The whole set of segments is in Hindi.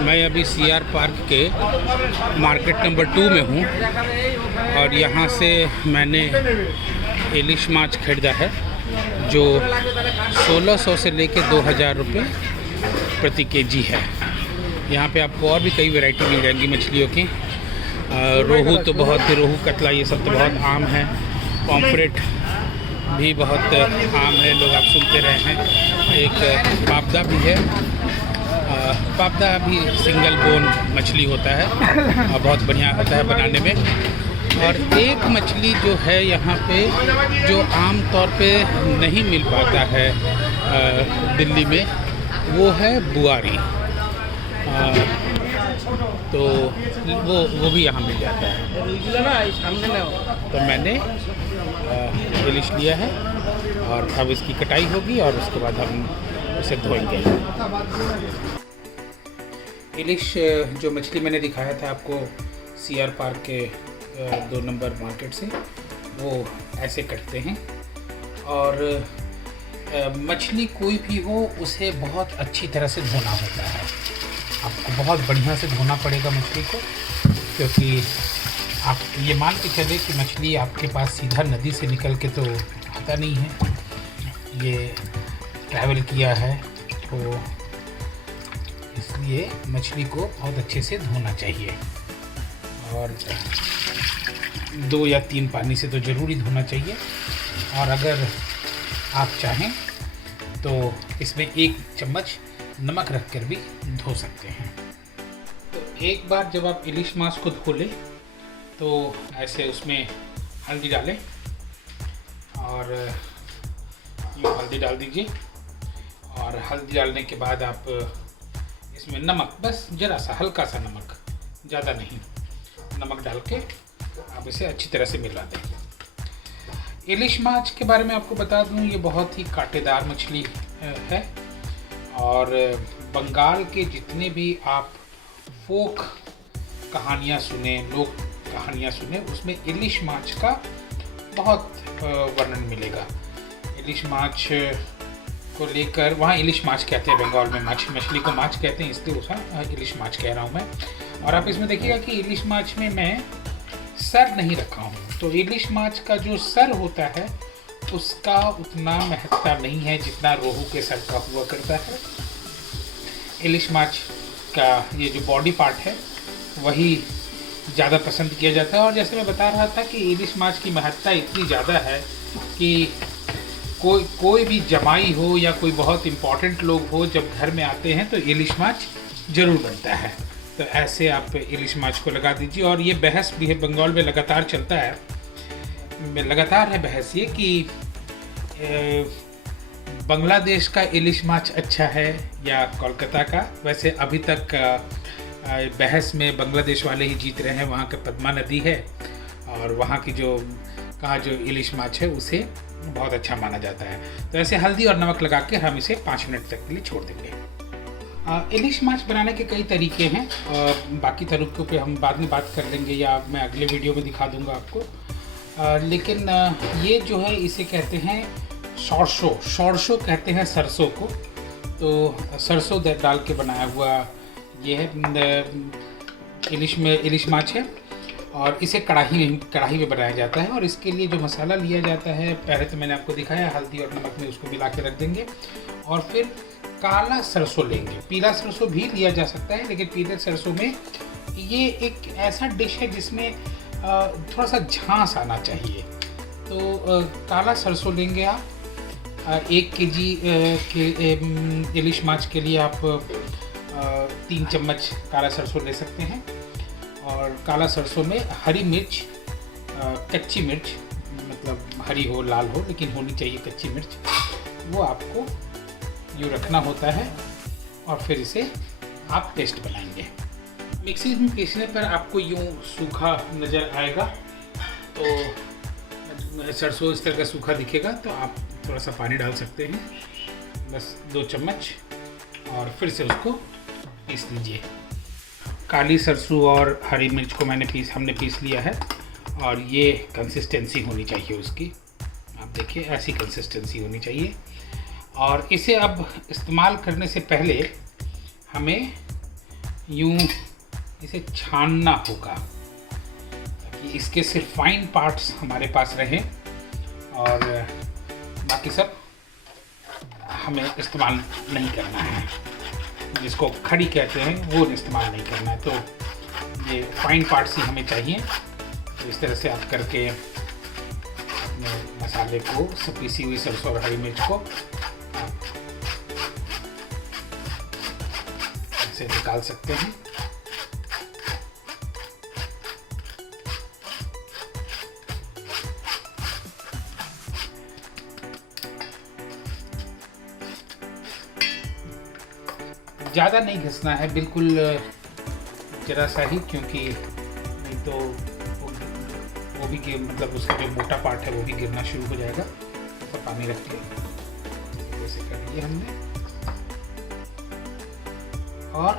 मैं अभी सीआर पार्क के मार्केट नंबर 2 में हूँ और यहाँ से मैंने इलिश माछ खरीदा है जो 1600 से लेके 2000 रुपये प्रति केजी है। यहाँ पे आपको और भी कई वैरायटी मिल जाएंगी मछलियों की। रोहू तो बहुत, रोहू कतला ये सब तो बहुत आम है। पॉम्फ्रेट भी बहुत आम है, लोग आप सुनते रहे हैं। एक पापदा भी है। पापदा भी सिंगल बोन मछली होता है और बहुत बढ़िया होता है बनाने में। और एक मछली जो है यहाँ पे जो आम तौर पे नहीं मिल पाता है दिल्ली में, वो है बुआरी। तो वो भी यहाँ मिल जाता है। तो मैंने इलिश लिया है और अब इसकी कटाई होगी और उसके बाद हम उसे धोएंगे। इलिश जो मछली मैंने दिखाया था आपको सीआर पार्क के 2 नंबर मार्केट से, वो ऐसे कटते हैं। और मछली कोई भी हो उसे बहुत अच्छी तरह से धोना होता है। आपको बहुत बढ़िया से धोना पड़ेगा मछली को, क्योंकि आप ये मान के चले कि मछली आपके पास सीधा नदी से निकल के तो आता नहीं है, ये ट्रैवल किया है। तो इसलिए मछली को बहुत अच्छे से धोना चाहिए और 2 या 3 पानी से तो ज़रूर ही धोना चाहिए। और अगर आप चाहें तो इसमें 1 चम्मच नमक रखकर भी धो सकते हैं। तो एक बार जब आप इलिश माछ को धो लें तो ऐसे उसमें हल्दी डालें और ये हल्दी डाल दीजिए। और हल्दी डालने के बाद आप इसमें नमक, बस ज़रा सा हल्का सा नमक, ज़्यादा नहीं, नमक डाल के आप इसे अच्छी तरह से मिला दें। इलिश माछ के बारे में आपको बता दूं, ये बहुत ही कांटेदार मछली है। और बंगाल के जितने भी आप फोक कहानियाँ सुने, लोक कहानियाँ सुने, उसमें इलिश माछ का बहुत वर्णन मिलेगा। इलिश माछ को लेकर, वहाँ इलिश माछ कहते हैं बंगाल में, मछली को माछ कहते हैं, इसलिए उसका इलिश माछ कह रहा हूँ मैं। और आप इसमें देखिएगा कि इलिश माछ में मैं सर नहीं रखा हूँ। तो इलिश माछ का जो सर होता है उसका उतना महत्व नहीं है जितना रोहू के सर का हुआ करता है। इलिश माछ का ये जो बॉडी पार्ट है वही ज़्यादा पसंद किया जाता है। और जैसे मैं बता रहा था कि इलिश माछ की महत्ता इतनी ज़्यादा है कि कोई भी जमाई हो या कोई बहुत इम्पॉर्टेंट लोग हो, जब घर में आते हैं तो इलिश माछ ज़रूर बनता है। तो ऐसे आप इलिश माछ को लगा दीजिए। और ये बहस भी है बंगाल में, लगातार चलता है, लगातार है बहस ये कि बांग्लादेश का इलिश माछ अच्छा है या कोलकाता का। वैसे अभी तक बहस में बांग्लादेश वाले ही जीत रहे हैं। वहाँ का पद्मा नदी है और वहाँ की जो इलिश माछ है उसे बहुत अच्छा माना जाता है। तो ऐसे हल्दी और नमक लगा के हम इसे 5 मिनट तक के लिए छोड़ देंगे। इलिश माछ बनाने के कई तरीके हैं और बाकी तरीकों पे हम बाद में बात कर लेंगे या मैं अगले वीडियो में दिखा दूंगा आपको। लेकिन ये जो है इसे कहते हैं सरसों कहते हैं सरसों को। तो सरसों डाल के बनाया हुआ ये है इलिश माछ है। और इसे कढ़ाई में बनाया जाता है। और इसके लिए जो मसाला लिया जाता है, पहले तो मैंने आपको दिखाया, हल्दी और नमक में उसको मिला के रख देंगे। और फिर काला सरसों लेंगे, पीला सरसों भी लिया जा सकता है, लेकिन पीले सरसों में ये एक ऐसा डिश है जिसमें थोड़ा सा झांस आना चाहिए। तो काला सरसों लेंगे आप। 1 केजी के इलिश माछ के लिए आप 3 चम्मच काला सरसों ले सकते हैं। और काला सरसों में हरी मिर्च, कच्ची मिर्च, मतलब हरी हो लाल हो लेकिन होनी चाहिए कच्ची मिर्च, वो आपको यूँ रखना होता है। और फिर इसे आप पेस्ट बनाएंगे। मिक्सी में पीसने पर आपको यूँ सूखा नज़र आएगा, तो सरसों इस तरह का सूखा दिखेगा। तो आप थोड़ा सा पानी डाल सकते हैं, बस 2 चम्मच, और फिर से उसको पीस लीजिए। काली सरसों और हरी मिर्च को हमने पीस लिया है और ये कंसिस्टेंसी होनी चाहिए उसकी। आप देखिए ऐसी कंसिस्टेंसी होनी चाहिए। और इसे अब इस्तेमाल करने से पहले हमें यूँ इसे छानना होगा ताकि इसके सिर्फ फाइन पार्ट्स हमारे पास रहें और बाकी सब हमें इस्तेमाल नहीं करना है। जिसको खड़ी कहते हैं वो इस्तेमाल नहीं करना है। तो ये फाइन पार्ट्स ही हमें चाहिए। तो इस तरह से आप करके अपने मसाले को, पीसी हुई सरसों और हरी मिर्च को ऐसे निकाल सकते हैं। ज़्यादा नहीं घिसना है, बिल्कुल ज़रा सा ही, क्योंकि नहीं तो वो भी मतलब उसका जो मोटा पार्ट है वो भी गिरना शुरू हो जाएगा। तो पानी रख के ऐसे कर लिया हमने। और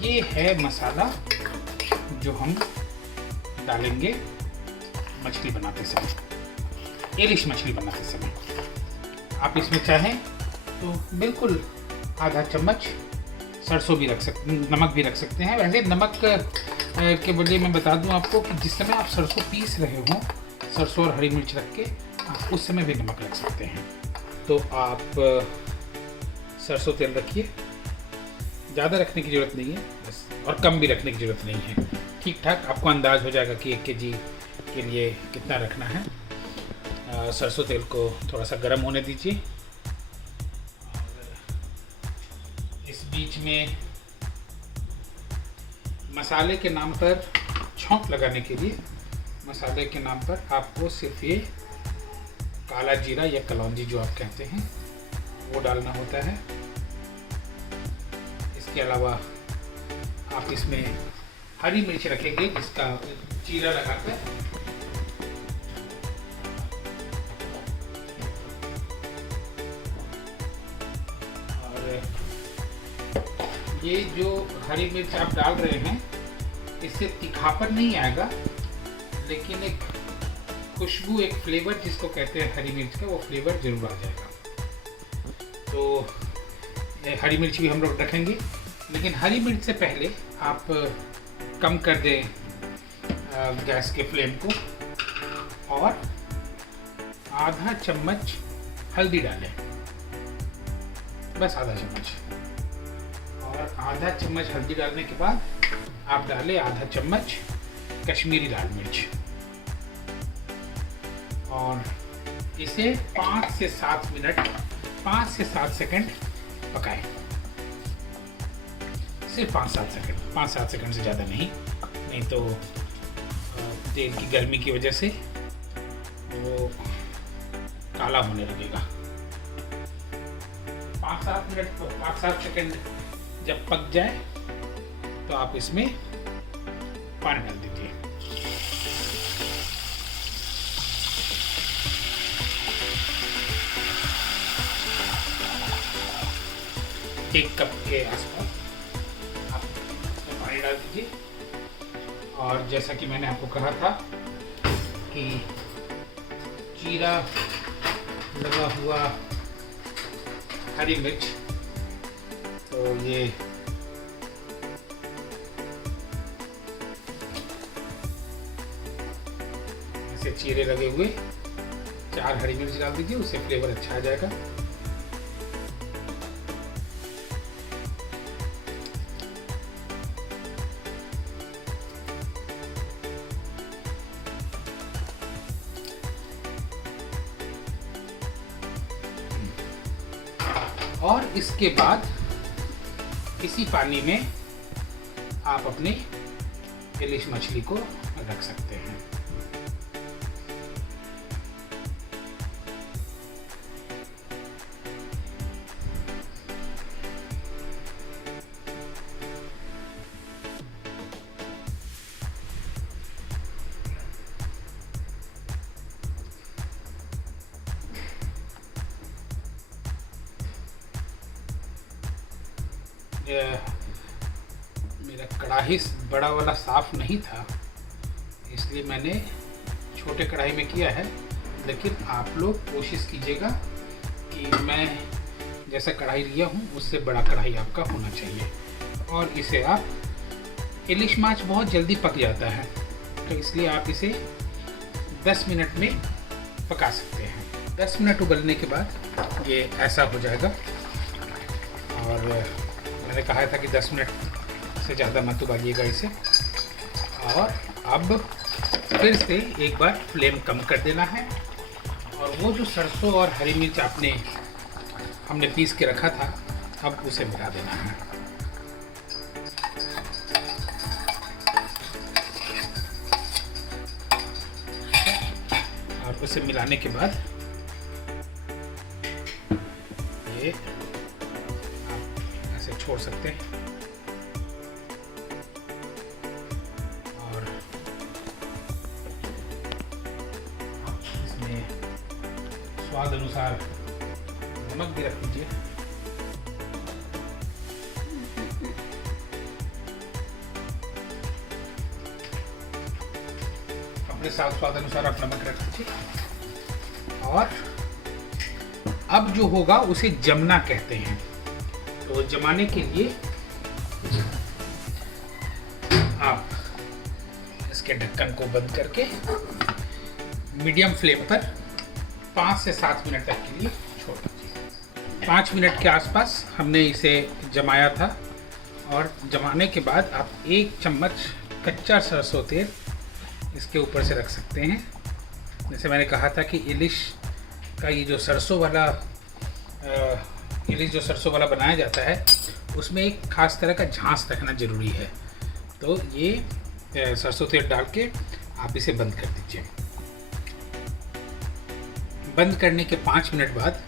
ये है मसाला जो हम डालेंगे मछली बनाते समय, इलिश मछली बनाते समय। आप इसमें चाहें तो बिल्कुल आधा चम्मच सरसों भी रख सकते, नमक भी रख सकते हैं। वैसे नमक के बदले मैं बता दूं आपको कि जिस समय आप सरसों पीस रहे हो, सरसों और हरी मिर्च रख के, आप उस समय भी नमक रख सकते हैं। तो आप सरसों तेल रखिए, ज़्यादा रखने की ज़रूरत नहीं है बस, और कम भी रखने की ज़रूरत नहीं है। ठीक ठाक आपको अंदाज़ हो जाएगा कि 1 kg के लिए कितना रखना है। सरसों तेल को थोड़ा सा गर्म होने दीजिए। इस बीच में मसाले के नाम पर छौंक लगाने के लिए, मसाले के नाम पर आपको सिर्फ ये काला जीरा या कलौंजी जो आप कहते हैं वो डालना होता है। इसके अलावा आप इसमें हरी मिर्च रखेंगे जिसका चीरा लगाकर। ये जो हरी मिर्च आप डाल रहे हैं इससे तीखापन नहीं आएगा, लेकिन एक खुशबू, एक फ्लेवर जिसको कहते हैं हरी मिर्च का, वो फ्लेवर जरूर आ जाएगा। तो हरी मिर्च भी हम लोग रखेंगे, लेकिन हरी मिर्च से पहले आप कम कर दें गैस के फ्लेम को और आधा चम्मच हल्दी डालें, बस आधा चम्मच। और आधा चम्मच हल्दी डालने के बाद आप डालें आधा चम्मच कश्मीरी लाल मिर्च और इसे 5 से 7 मिनट, 5 से 7 सेकंड पकाएं। सिर्फ 5-7 सेकंड, 5-7 सेकंड से ज़्यादा नहीं तो तेल की गर्मी की वजह से वो काला होने लगेगा। 5-7 मिनट, 5-7 सेकंड जब पक जाए तो आप इसमें पानी डाल दीजिए। एक कप के आसपास आप पानी डाल दीजिए। और जैसा कि मैंने आपको कहा था कि जीरा लगा हुआ हरी मिर्च, तो ये ऐसे चीरे लगे हुए 4 हरी मिर्च डाल दीजिए, उससे फ्लेवर अच्छा आ जाएगा। और इसके बाद इसी पानी में आप अपनी इलिश मछली को रख सकते हैं। मेरा कढ़ाई बड़ा वाला साफ़ नहीं था, इसलिए मैंने छोटे कढ़ाई में किया है। लेकिन आप लोग कोशिश कीजिएगा कि मैं जैसा कढ़ाई लिया हूँ उससे बड़ा कढ़ाई आपका होना चाहिए। और इसे आप, इलिश माछ बहुत जल्दी पक जाता है तो इसलिए आप इसे 10 मिनट में पका सकते हैं। 10 मिनट उबलने के बाद ये ऐसा हो जाएगा। और मैंने कहा था कि 10 मिनट से ज़्यादा मत उबालिएगा इसे। और अब फिर से एक बार फ्लेम कम कर देना है और वो जो सरसों और हरी मिर्च हमने पीस के रखा था, अब उसे मिला देना है। और उसे मिलाने के बाद ये आप ऐसे छोड़ सकते हैं और इसमें स्वाद अनुसार नमक भी रख दीजिए। अपने साथ स्वाद अनुसार आप नमक रख दीजिए। और अब जो होगा उसे जमना कहते हैं। तो जमाने के लिए आप इसके ढक्कन को बंद करके मीडियम फ्लेम पर 5 से 7 मिनट तक के लिए छोड़ दीजिए। 5 मिनट के आसपास हमने इसे जमाया था और जमाने के बाद आप 1 चम्मच कच्चा सरसों तेल इसके ऊपर से रख सकते हैं। जैसे मैंने कहा था कि इलिश का ये जो सरसों वाला बनाया जाता है उसमें एक खास तरह का झांस रखना ज़रूरी है। तो ये सरसों तेल डाल के आप इसे बंद कर दीजिए। बंद करने के 5 मिनट बाद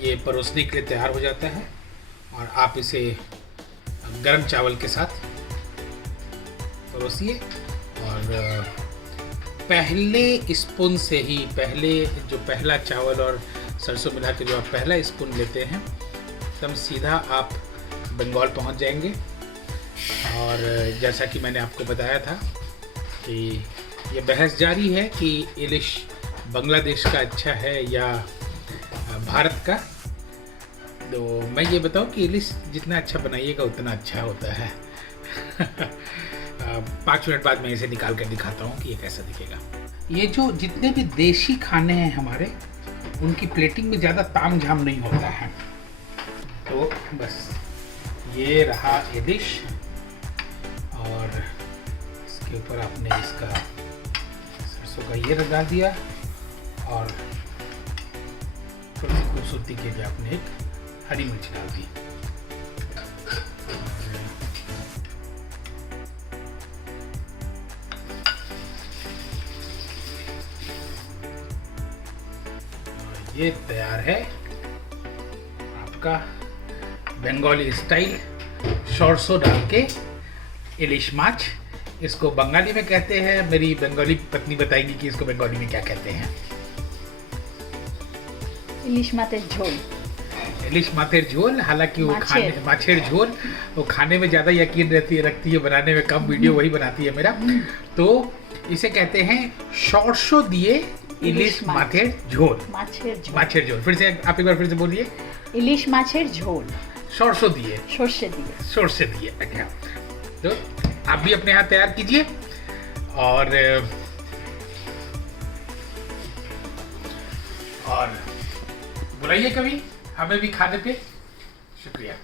ये परोसने के लिए तैयार हो जाता है और आप इसे गरम चावल के साथ परोसिए। और पहले स्पून से ही पहला चावल और सरसों मिला के जो आप पहला स्पून लेते हैं एकदम सीधा आप बंगाल पहुंच जाएंगे। और जैसा कि मैंने आपको बताया था कि ये बहस जारी है कि इलिश बांग्लादेश का अच्छा है या भारत का। तो मैं ये बताऊं कि इलिश जितना अच्छा बनाइएगा उतना अच्छा होता है। 5 मिनट बाद मैं इसे निकाल कर दिखाता हूँ कि ये कैसा दिखेगा। ये जो जितने भी देशी खाने हैं हमारे, उनकी प्लेटिंग में ज़्यादा ताम झाम नहीं होता है। तो बस ये रहा इलिश और इसके ऊपर आपने इसका सरसों का ये डाल दिया और थोड़ी सी खूबसूरती के लिए आपने एक हरी मिर्च डाल दी। ये तैयार है आपका बंगाली स्टाइल सरसों डाल के इलिश माछ। इसको बंगाली में कहते हैं, मेरी बंगाली पत्नी बताएगी कि इसको बंगाली में क्या कहते हैं। इलिश माछेर झोल। इलिश माछेर झोल। हालांकि वो खाने माछेर झोल वो खाने में ज़्यादा यकीन रखती है, बनाने में कम। वीडियो वही बनाती है मेरा। तो इसे कहते हैं सरसों दिए इलिश माछेर झोल। माछेर झोल। फिर से आप एक बार फिर से बोलिए। इलिश माछेर झोल। सरसों दिए। सरसों दिए। अच्छा, तो आप भी अपने यहाँ तैयार कीजिए और बुलाइए कभी हमें भी खाने पे। शुक्रिया।